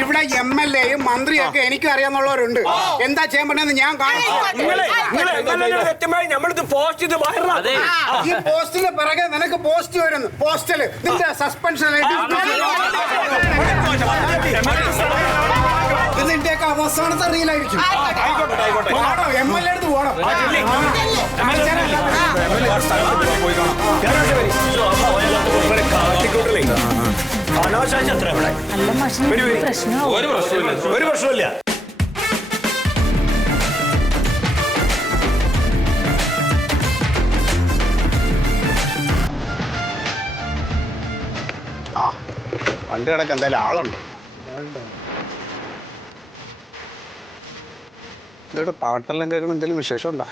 ഇവിടെ MLA-യും മന്ത്രിയൊക്കെ എനിക്ക് അറിയാന്നുള്ളവരുണ്ട്. എന്താ ചെയ്യാൻ പറ്റുന്നത് ഞാൻ കാണിച്ചു. ഈ പോസ്റ്റിന് പിറകെ നിനക്ക് പോസ്റ്റ് വരുന്നു. പോസ്റ്റല് നിന്റെ സസ്പെൻഷൻ നിന്റെയൊക്കെ അവസാനത്തെ റീലായിരിക്കും. MLA അടുത്ത് പോകണം. ഒരു പ്രശ്നമില്ല. വണ്ടി കിടക്ക് എന്തായാലും ആളുണ്ട്. ഇതോടെ പാട്ടെല്ലാം കേൾക്കുമ്പോൾ എന്തെങ്കിലും വിശേഷം ഉണ്ടോ?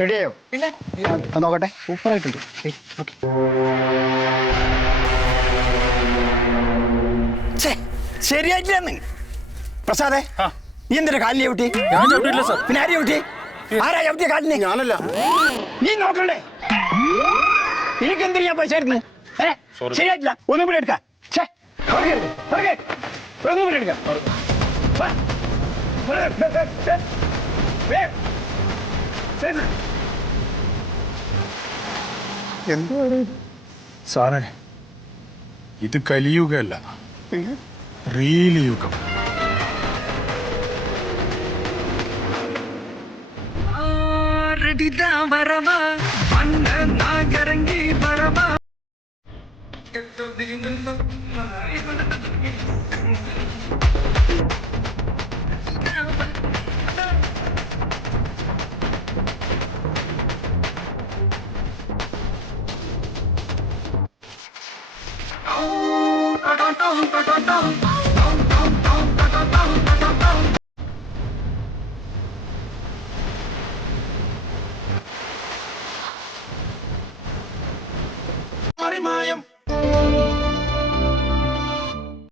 റെഡിയായോ? നോക്കട്ടെ. സൂപ്പറായിട്ടുണ്ട്. ശരിയായിട്ടില്ലെന്ന് പ്രസാദേ, നീ എന്തിനാ കാലിനെ ചവിട്ടി? പിന്നെ ആര് ചവിട്ടി? ആരാ ചവിട്ടിയ കാലിനെ? ഞാനല്ല. നീ നോക്കണ്ടേ? എനിക്കെന്തിനാ ഞാൻ പൈസ എടുക്കുന്നത്? ശരിയായിട്ടില്ല. ഒന്നും കൂടെ എടുക്കാം. ഒന്നും കൂടെ എടുക്കാം. എന്തുവാണ് സാറേ, ഇത് കലിയുഗല്ല, റീൽ യുഗം. മായം